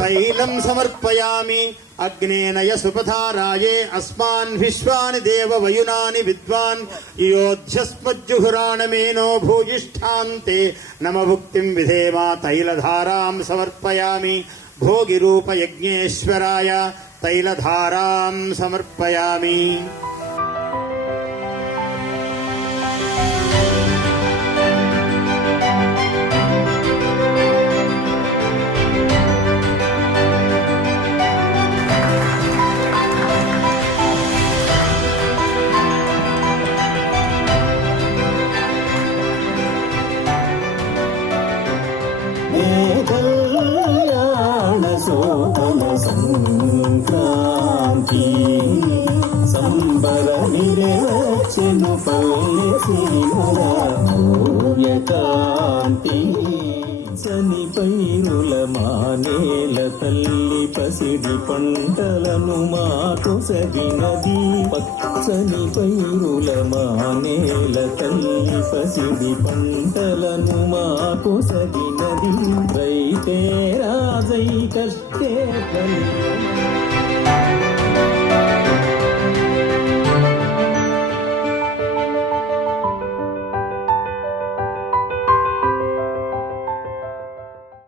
तैलं समर्पयामि। अग्नेन यशुपधाराये अस्मान् विश्वानि देववयुनानि विद्वान्। योध्यस्मज्जुहुराणमेनो भूयिष्ठान्ते। नम भुक्ति विधेमा तैलधाराम् समर्पयामि। भोगिरूपयज्ञेश्वराय तैलधाराम् समर्पयामि। నిరచెను పల్లెకాంతి చని మానేల తల్లి పసిడి పంటలను మాకు సగినది పచ్చని పైరుల మానేల తల్లి పసిడి పంటలను మాకు సగినది రైతే రాజై కష్టే ఫలి